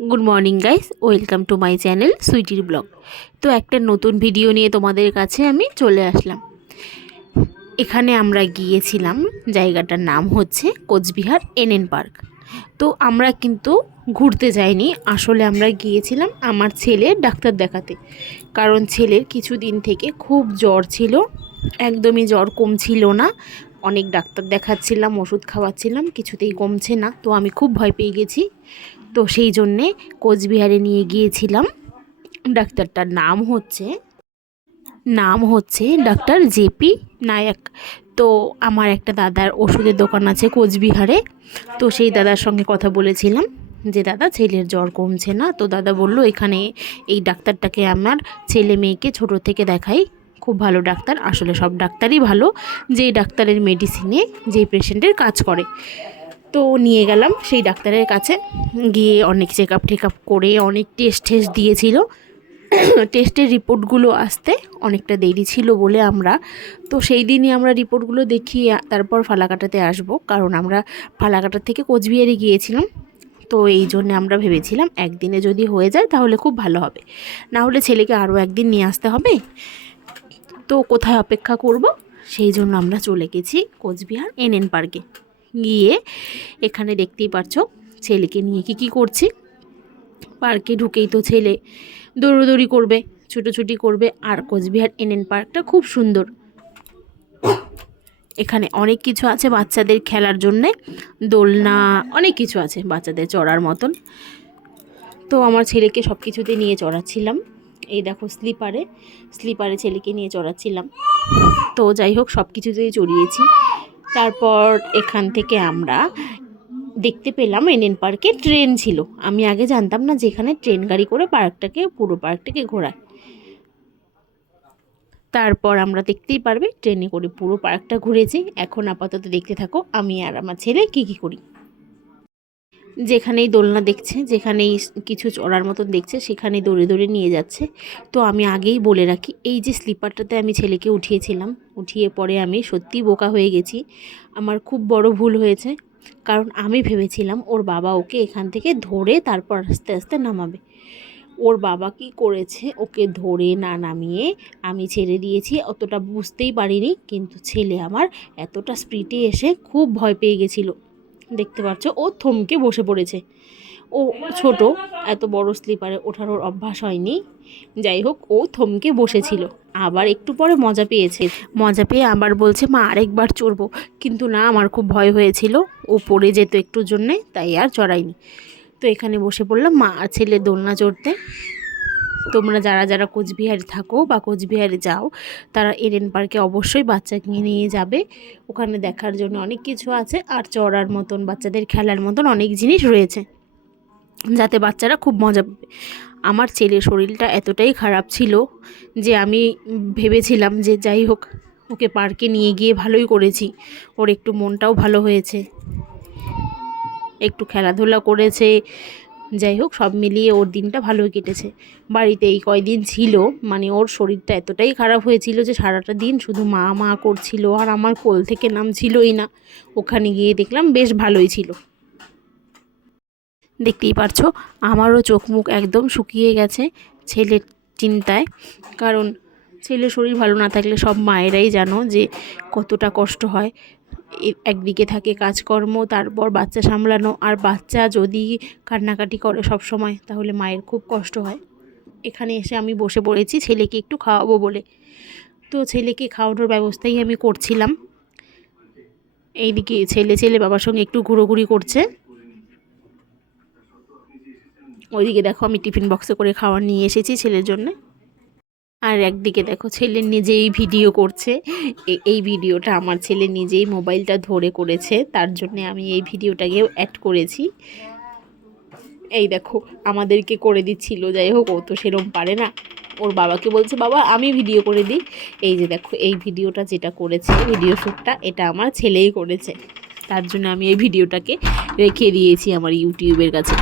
Good morning guys, welcome to my channel সুইটির vlog. তো একটা নতুন ভিডিও নিয়ে তোমাদের কাছে আমি চলে আসলাম। এখানে আমরা গিয়েছিলাম, জায়গাটার নাম হচ্ছে কোচবিহার এনএন পার্ক। তো আমরা কিন্তু ঘুরতে যাইনি, আসলে আমরা গিয়েছিলাম আমার ছেলের ডাক্তার দেখাতে। কারণ ছেলের কিছুদিন থেকে খুব জ্বর ছিল, একদমই জ্বর কমছিল না। অনেক ডাক্তার দেখাচ্ছিলাম, ওষুধ খাওয়াচ্ছিলাম, কিছুতেই কমছে না। তো আমি খুব ভয় পেয়ে গেছি। তো সেই জন্যে কোচবিহারে নিয়ে গিয়েছিলাম। ডাক্তারটার নাম হচ্ছে ডাক্তার জেপি নায়ক। তো আমার একটা দাদার ওষুধের দোকান আছে কোচবিহারে। তো সেই দাদার সঙ্গে কথা বলেছিলাম যে দাদা, ছেলের জ্বর কমছে না। তো দাদা বলল এখানে এই ডাক্তারটাকে আমার ছেলে মেয়েকে ছোট থেকে দেখাই, খুব ভালো ডাক্তার। আসলে সব ডাক্তারই ভালো, যেই ডাক্তারের মেডিসিনে যেই পেশেন্টের কাজ করে। তো নিয়ে গেলাম সেই ডাক্তারের কাছে, গিয়ে অনেক চেক আপ করে অনেক টেস্ট দিয়েছিল। টেস্টের রিপোর্টগুলো আসতে অনেকটা দেরি ছিল বলে আমরা তো সেই দিনই আমরা রিপোর্টগুলো দেখিয়ে তারপর ফালাকাটাতে আসব, কারণ আমরা ফালাকাটা থেকে কোচবিহারে গিয়েছিলাম। তো এই জন্য আমরা ভেবেছিলাম একদিনে যদি হয়ে যায় তাহলে খুব ভালো হবে, না হলে ছেলেকে আরও একদিন নিয়ে আসতে হবে। তো কোথায় অপেক্ষা করব, সেই জন্য আমরা চলে গেছি কোচবিহার এনএন পার্কে। গিয়ে এখানে দেখতেই পাচ্ছ ছেলেকে নিয়ে কি করছি। পার্কে ঢুকেই তো ছেলে দৌড়োদৌড়ি করবে, ছুটোছুটি করবে। আর কোচবিহার এনএন পার্কটা খুব সুন্দর, এখানে অনেক কিছু আছে বাচ্চাদের খেলার জন্যে, দোলনা অনেক কিছু আছে বাচ্চাদের চড়ার মতন। তো আমার ছেলেকে সব কিছুতে নিয়ে চড়াচ্ছিলাম। এই দেখো স্লিপারে ছেলেকে নিয়ে চড়াচ্ছিলাম। তো যাই হোক, সব কিছুতেই চড়িয়েছি। তারপর এখান থেকে আমরা দেখতে পেলাম এনএন পার্কে ট্রেন ছিল। আমি আগে জানতাম না যে এখানে ট্রেন গাড়ি করে পুরো পার্কটাকে ঘোরায়। তারপর আমরা দেখতেই পারবে ট্রেনে করে পুরো পার্কটা ঘুরেছি। এখন আপাতত দেখতে থাকো আমি আর আমার ছেলে কী করি। যেখানেই দোলনা দেখছে, যেখানেই কিছু চড়ার মতন দেখছে, সেখানেই দৌড়ে দৌড়ে নিয়ে যাচ্ছে। তো আমি আগেই বলে রাখি, এই যে স্লিপারটাতে আমি ছেলেকে উঠিয়েছিলাম, উঠিয়ে পরে আমি সত্যিই বোকা হয়ে গেছি। আমার খুব বড় ভুল হয়েছে, কারণ আমি ভেবেছিলাম ওর বাবা ওকে এখান থেকে ধরে তারপর আস্তে আস্তে নামাবে। ওর বাবা কি করেছে, ওকে ধরে না নামিয়ে আমি ছেড়ে দিয়েছি, অতটা বুঝতেই পারিনি। কিন্তু ছেলে আমার এতটা স্পিডে এসে খুব ভয় পেয়ে গেছিলো। দেখতে পাচ্ছ ও থমকে বসে পড়েছে। ও ছোট, এত বড় স্লিপারে ওঠার ওর অভ্যাস হয়নি। যাই হোক, ও থমকে বসেছিল। আবার একটু পরে মজা পেয়ে আবার বলছে মা আরেকবার চড়বো। কিন্তু না, আমার খুব ভয় হয়েছিল ও পড়ে যেত একটুর জন্যে, তাই আর চড়াইনি। তো এখানে বসে পড়লাম মা আর ছেলে দোলনা চড়তে। তোমরা যারা যারা কোচবিহারে থাকো বা কোচবিহারে যাও, তারা এনএন পার্কে অবশ্যই বাচ্চাকে নিয়ে যাবে। ওখানে দেখার জন্য অনেক কিছু আছে, আর চড়ার মতন বাচ্চাদের খেলার মতন অনেক জিনিস রয়েছে, যাতে বাচ্চারা খুব মজা পাবে। আমার ছেলের শরীরটা এতটাই খারাপ ছিল যে আমি ভেবেছিলাম যে যাই হোক, ওকে পার্কে নিয়ে গিয়ে ভালোই করেছি। ওর একটু মনটাও ভালো হয়েছে, একটু খেলাধুলা করেছে। যাই হোক, সব মিলিয়ে ওর দিনটা ভালোই কেটেছে। বাড়িতে এই কয়দিন ছিল, মানে ওর শরীরটা এতটাই খারাপ হয়েছিল যে সারাটা দিন শুধু মা মা করছিল, আর আমার কোল থেকে নামছিলই না। ওখানে গিয়ে দেখলাম বেশ ভালোই ছিল। দেখতেই পারছো আমারও চোখ মুখ একদম শুকিয়ে গেছে ছেলের চিন্তায়। কারণ ছেলের শরীর ভালো না থাকলে সব মায়েরাই জানো যে কতটা কষ্ট হয়। একদিকে থাকে কাজকর্ম, তারপর বাচ্চা সামলানো, আর বাচ্চা যদি কান্নাকাটি করে সব সময়, তাহলে মায়ের খুব কষ্ট হয়। এখানে এসে আমি বসে পড়েছি ছেলেকে একটু খাওয়াবো বলে। তো ছেলেকে খাওয়ানোর ব্যবস্থাই আমি করছিলাম। এইদিকে ছেলে বাবার সঙ্গে একটু ঘুরোঘুরি করছে। ওইদিকে দেখো আমি টিফিন বক্সে করে খাবার নিয়ে এসেছি ছেলের জন্য। আর একদিকে দেখো ছেলে নিজেই ভিডিও করছে। এই ভিডিওটা আমার ছেলে নিজেই মোবাইলটা ধরে করেছে, তার জন্য আমি এই ভিডিওটাকেও অ্যাড করেছি। এই দেখো আমাদেরকে করে দিচ্ছিল। যাই হোক, ও তো সেরম পারে না, ওর বাবাকে বলছে বাবা আমি ভিডিও করে দিই। এই যে দেখো, এই ভিডিওটা যেটা করেছে, ভিডিও শ্যুটটা, এটা আমার ছেলেই করেছে। তার জন্য আমি এই ভিডিওটাকে রেখে দিয়েছি আমার ইউটিউবের কাছে,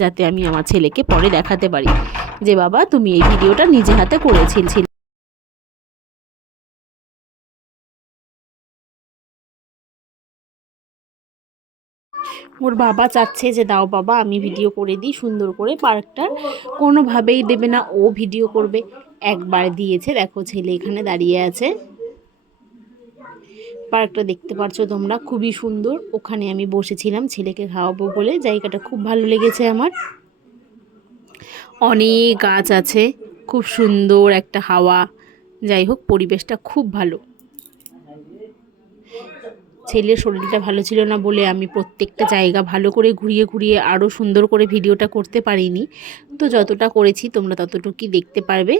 যাতে আমি আমার ছেলেকে পরে দেখাতে পারি যে বাবা তুমি এই ভিডিওটা নিজে হাতে করেছিলে। ওর বাবা চাচ্ছে যে দাও বাবা আমি ভিডিও করে দিই সুন্দর করে পার্কটা, কোনোভাবেই দেবে না, ও ভিডিও করবে। একবার দিয়েছে, দেখো ছেলে এখানে দাঁড়িয়ে আছে। পার্কটা দেখতে পাচ্ছ তোমরা, খুবই সুন্দর। ওখানে আমি বসেছিলাম ছেলেকে খাওয়াবো বলে, জায়গাটা খুব ভালো লেগেছে আমার। অনেক গাছ আছে, খুব সুন্দর একটা হাওয়া, যাই হোক পরিবেশটা খুব ভালো। ছেলের শরীরটা ভালো ছিল না বলে আমি প্রত্যেকটা জায়গা ভালো করে ঘুরিয়ে ঘুরিয়ে আরও সুন্দর করে ভিডিওটা করতে পারিনি। তো যতটা করেছি তোমরা ততটুকুই দেখতে পারবে,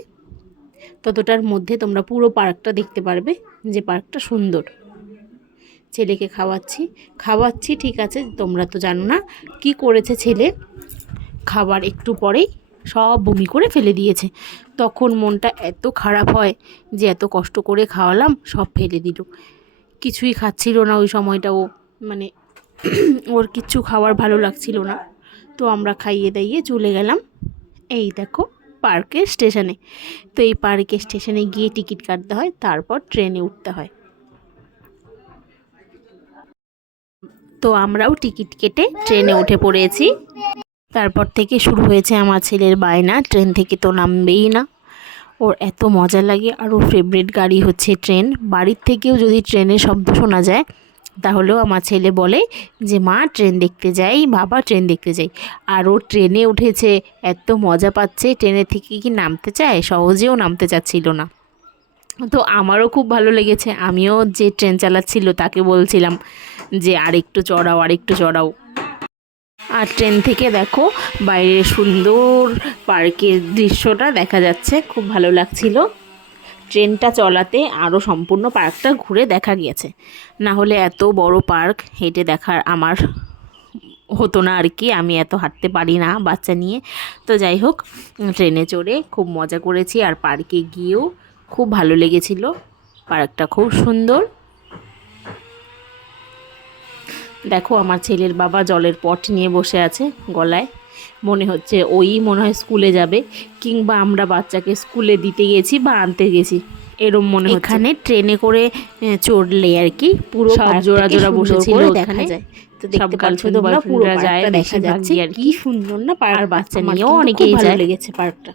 ততটার মধ্যে তোমরা পুরো পার্কটা দেখতে পারবে যে পার্কটা সুন্দর। ছেলেকে খাওয়াচ্ছি ঠিক আছে, তোমরা তো জানো না কি করেছে ছেলে। খাবার একটু পরেই সব বমি করে ফেলে দিয়েছে। তখন মনটা এত খারাপ হয় যে এত কষ্ট করে খাওয়ালাম, সব ফেলে দিল। কিছুই খাচ্ছিল না ওই সময়টা ও, মানে ওর কিচ্ছু খাওয়ার ভালো লাগছিল না। তো আমরা খাইয়ে দাইয়ে চলে গেলাম এই দেখো পার্কের স্টেশনে। তো এই পার্কের স্টেশনে গিয়ে টিকিট কাটতে হয়, তারপর ট্রেনে উঠতে হয়। তো আমরাও টিকিট কেটে ট্রেনে উঠে পড়েছি। তারপর থেকে শুরু হয়েছে আমার ছেলের বায়না, ট্রেন থেকে তো নামবেই না। ওর এত মজা লাগে, আর ওর ফেভারিট গাড়ি হচ্ছে ট্রেন। বাড়ির থেকেও যদি ট্রেনের শব্দ শোনা যায় তাহলেও আমার ছেলে বলে যে মা ট্রেন দেখতে যাই, বাবা ট্রেন দেখতে যাই। আর ও ট্রেনে উঠেছে, এত মজা পাচ্ছে, ট্রেনে থেকে কি নামতে চায়? সহজেও নামতে চাচ্ছিল না। তো আমারও খুব ভালো লেগেছে, আমিও যে ট্রেন চালাচ্ছিল তাকে বলছিলাম যে আরেকটু চড়াও আরেকটু চড়াও। আর ট্রেন থেকে দেখো বাইরের সুন্দর পার্কের দৃশ্যটা দেখা যাচ্ছে, খুব ভালো লাগছিল। ট্রেনটা চলাতে আরও সম্পূর্ণ পার্কটা ঘুরে দেখা গিয়েছে, না হলে এত বড় পার্ক হেঁটে দেখার আমার হতো না আর কি, আমি এত হাঁটতে পারি না বাচ্চা নিয়ে। তো যাই হোক ট্রেনে চড়ে খুব মজা করেছি, আর পার্কে গিয়েও খুব ভালো লেগেছিল। পার্কটা খুব সুন্দর। দেখো আমার ছেলের বাবা জলের পট নিয়ে বসে আছে গলায়, মনে হচ্ছে মনে হয় স্কুলে যাবে, কিংবা আমরা বাচ্চাকে স্কুলে দিতে গেছি বা আনতে গেছি, এরম মনে হচ্ছে। এখানে ট্রেনে করে চড়লে আর কি পুরো সব জোড়া জোড়া বসেছিল, দেখা যায়। তো দেখতে পাচ্ছ তোমরা পুরো পার্কটা দেখা যাচ্ছে, কি সুন্দর না পার্ক। আর বাচ্চা নিয়েও অনেকেই ভালো লেগেছে পার্কটা।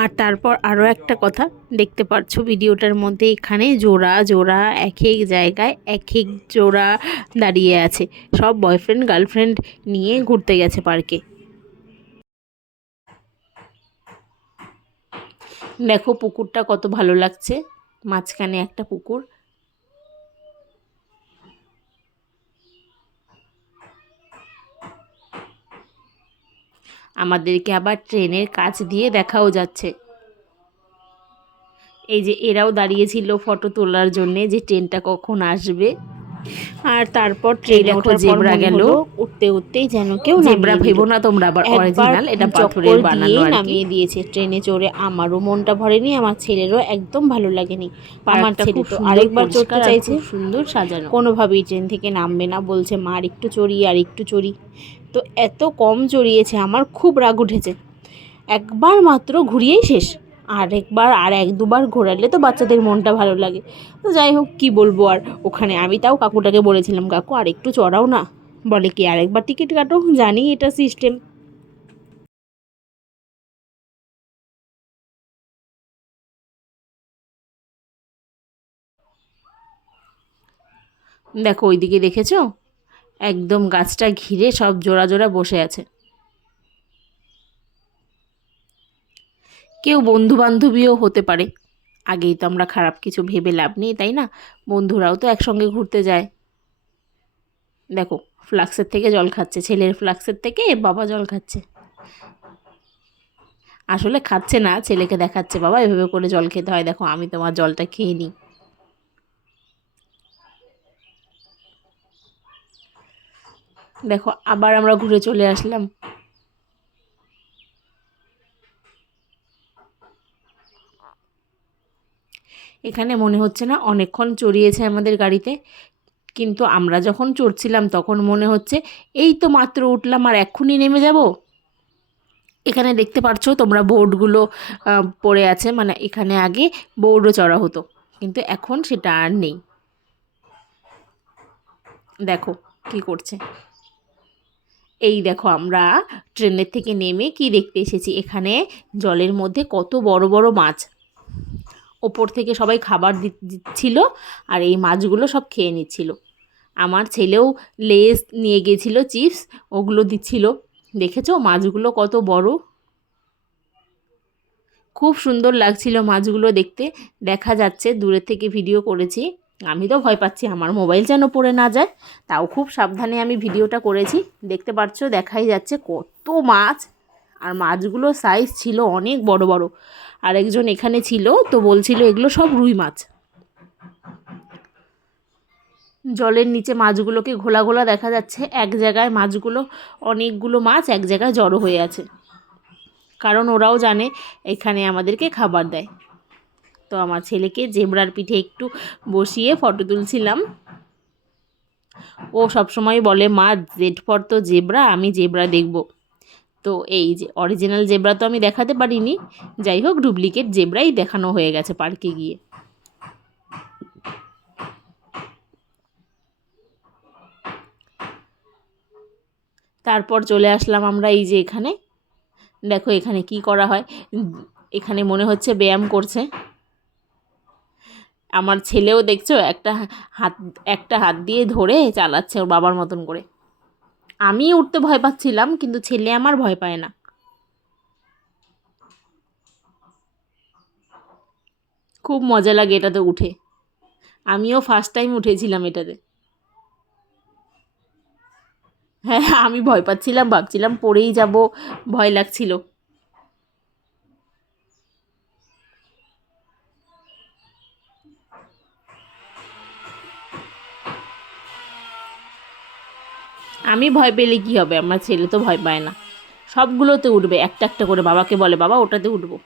আর তারপর আরও একটা কথা দেখতে পাচ্ছ ভিডিওটার মধ্যে, এখানে জোড়া জোড়া এক এক জায়গায় এক এক জোড়া দাঁড়িয়ে আছে, সব বয়ফ্রেন্ড গার্লফ্রেন্ড নিয়ে ঘুরতে গেছে পার্কে। দেখো পুকুরটা কত ভালো লাগছে, মাঝখানে একটা পুকুর। আমাদেরকে আবার ট্রেনের কাছ দিয়ে দেখাও যাচ্ছে। এই যে এরাও দাঁড়িয়েছিল ফটো তোলার জন্যে যে ট্রেনটা কখন আসবে। আর তারপর ট্রেনে ওঠার জেব্রা গেল, উঠতে উঠতেই যেন কেউ জেব্রা ভেবো না তোমরা, আবার অরিজিনাল, এটা পাথরের বানানো আর কি। নামিয়ে দিয়েছে ট্রেনে চড়ে, আমারও মনটা ভরেনি, আমার ছেলেরও একদম ভালো লাগেনি। আমার ছেলে তো আরেকবার চড়তে চাইছে, সুন্দর সাজানো, কোনোভাবেই ট্রেন থেকে নামবে না, বলছে মা আর একটু চড়ি আর একটু চড়ি। তো এত কম চড়িয়েছে, আমার খুব রাগ উঠেছে। একবার মাত্র ঘুরিয়েই শেষ, আরেকবার আর এক দুবার ঘোরালে তো বাচ্চাদের মনটা ভালো লাগে। তো যাই হোক কী বলবো আর, ওখানে আমি তাও কাকুটাকে বলেছিলাম কাকু আর একটু চড়াও না, বলে কি আরেকবার টিকিট কাটো, জানি এটা সিস্টেম। দেখো ওইদিকে দেখেছো, একদম গাছটা ঘিরে সব জোড়া জোড়া বসে আছে। কেউ বন্ধু বান্ধবীও হতে পারে, আগেই তো আমরা খারাপ কিছু ভেবে লাভ নেই, তাই না? বন্ধুরাও তো একসঙ্গে ঘুরতে যায়। দেখো ফ্লাক্সের থেকে জল খাচ্ছে, ছেলের ফ্লাক্সের থেকে বাবা জল খাচ্ছে। আসলে খাচ্ছে না, ছেলেকে দেখাচ্ছে বাবা এভাবে করে জল খেতে হয়, দেখো আমি তোমার জলটা খেয়ে নিই। দেখো আবার আমরা ঘুরে চলে আসলাম। এখানে মনে হচ্ছে না অনেকক্ষণ চড়িয়েছে আমাদের গাড়িতে, কিন্তু আমরা যখন চড়ছিলাম তখন মনে হচ্ছে এই তো মাত্র উঠলাম আর এক্ষুনি নেমে যাব। এখানে দেখতে পাচ্ছ তোমরা বোর্ডগুলো পড়ে আছে, মানে এখানে আগে বোর্ডও চড়া হতো, কিন্তু এখন সেটা আর নেই। দেখো কি করছে। এই দেখো আমরা ট্রেনের থেকে নেমে কি দেখতে এসেছি, এখানে জলের মধ্যে কত বড় বড় মাছ, ওপর থেকে সবাই খাবার দিচ্ছিল আর এই মাছগুলো সব খেয়ে নিচ্ছিল। আমার ছেলেও লেস নিয়ে গিয়েছিল, চিপস, ওগুলো দিচ্ছিল। দেখেছো মাছগুলো কত বড়, খুব সুন্দর লাগছিল মাছগুলো দেখতে। দেখা যাচ্ছে দূরের থেকে ভিডিও করেছি, আমি তো ভয় পাচ্ছি আমার মোবাইল যেন পড়ে না যায়, তাও খুব সাবধানে আমি ভিডিওটা করেছি। দেখতে পাচ্ছ দেখাই যাচ্ছে কত মাছ, আর মাছগুলো সাইজ ছিল অনেক বড় বড়। আরেকজন এখানে ছিল তো বলছিল এগুলো সব রুই মাছ। জলের নিচে মাছগুলোকে ঘোলা ঘোলা দেখা যাচ্ছে, এক জায়গায় মাছগুলো, অনেকগুলো মাছ এক জায়গায় জড়ো হয়ে আছে, কারণ ওরাও জানে এখানে আমাদেরকে খাবার দেয়। তো আমার ছেলেকে জেব্রার পিঠে একটু বসিয়ে ফটো তুলছিলাম। ও সবসময় বলে মা জেড ফর তো জেব্রা, আমি জেব্রা দেখব। তো এই যে অরিজিনাল জেব্রা তো আমি দেখাতে পারিনি, যাই হোক ডুপ্লিকেট জেব্রাই দেখানো হয়ে গেছে পার্কে গিয়ে। তারপর চলে আসলাম আমরা এই যে এখানে, দেখো এখানে কি করা হয়, এখানে মনে হচ্ছে ব্যায়াম করছে। আমার ছেলেও দেখছো একটা হাত দিয়ে ধরে চালাচ্ছে ওর বাবার মতন করে। আমি উঠতে ভয় পাচ্ছিলাম, কিন্তু ছেলে আমার ভয় পায় না। খুব মজা লাগে এটাতে উঠে, আমিও ফার্স্ট টাইম উঠেছিলাম এটাতে। হ্যাঁ আমি ভয় পাচ্ছিলাম, ভাবছিলাম পড়েই যাব, ভয় লাগছিল। আমি ভয় পেলে কি হবে, আমার ছেলে তো ভয় পায় না, সবগুলোতে উঠবে, একটা একটা করে বাবাকে বলে বাবা ওটাতে উঠবো।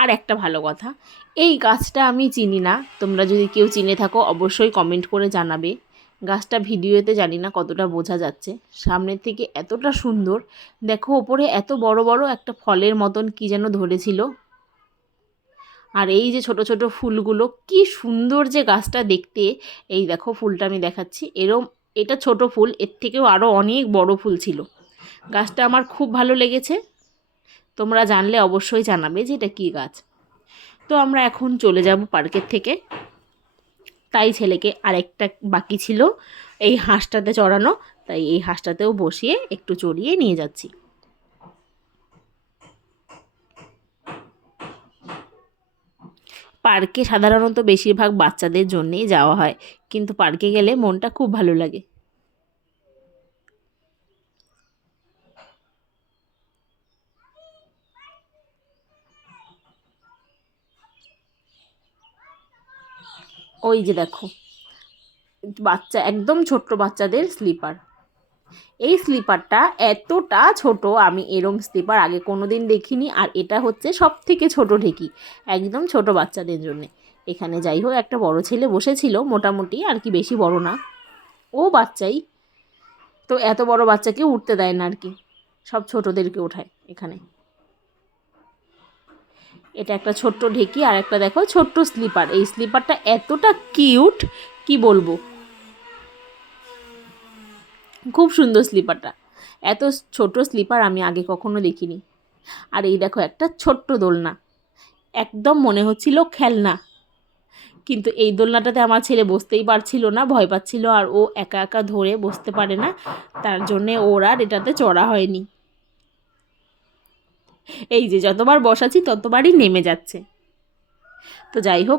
আর একটা ভালো কথা, এই গাছটা আমি চিনি না, তোমরা যদি কেউ চিনে থাকো অবশ্যই কমেন্ট করে জানাবে। গাছটা ভিডিওতে জানি না কতটা বোঝা যাচ্ছে, সামনের থেকে এতটা সুন্দর। দেখো ওপরে এত বড় বড় একটা ফলের মতন কি যেন ধরেছিল, আর এই যে ছোট ছোট ফুলগুলো কি সুন্দর যে গাছটা দেখতে। এই দেখো ফুলটা আমি দেখাচ্ছি, এটা ছোট ফুল, এর থেকেও আরও অনেক বড় ফুল ছিল। গাছটা আমার খুব ভালো লেগেছে, তোমরা জানলে অবশ্যই জানাবে যে এটা কী গাছ। তো আমরা এখন চলে যাব পার্কের থেকে, তাই ছেলেকে আরেকটা বাকি ছিল এই হাঁসটাতে চড়ানো, তাই এই হাঁসটাতেও বসিয়ে একটু চড়িয়ে নিয়ে যাচ্ছি। পার্কে সাধারণত বেশিরভাগ বাচ্চাদের জন্যেই যাওয়া হয়, কিন্তু পার্কে গেলে মনটা খুব ভালো লাগে। ওই যে দেখো বাচ্চা, একদম ছোট্ট বাচ্চাদের স্লিপার। এই স্লিপারটা এতটা ছোট, আমি এরম স্লিপার আগে কোনো দিন দেখিনি, আর এটা হচ্ছে সব থেকে ছোটো ঢেকি, একদম ছোট বাচ্চাদের জন্যে। এখানে যাই হোক একটা বড় ছেলে বসেছিল, মোটামুটি আর কি বেশি বড় না, ও বাচ্চাই, তো এত বড় বাচ্চাকে উঠতে দেয় না আর কি, সব ছোটদেরকে ওঠায় এখানে। এটা একটা ছোট্ট ঢেকি, আর একটা দেখো ছোট্ট স্লিপার, এই স্লিপারটা এতটা কিউট কি বলবো, খুব সুন্দর স্লিপারটা। এত ছোট স্লিপার আমি আগে কখনো দেখিনি। আর এই দেখো একটা ছোট্ট দোলনা, একদম মনে হচ্ছিল খেলনা, কিন্তু এই দোলনাটাতে আমার ছেলে বসতেই পারছিল না, ভয় পাচ্ছিল, আর ও একা একা ধরে বসতে পারে না, তার জন্যে ওর আর এটাতে চড়া হয়নি। এই যে যতবার বসাচ্ছি ততবারই নেমে যাচ্ছে। তো যাই হোক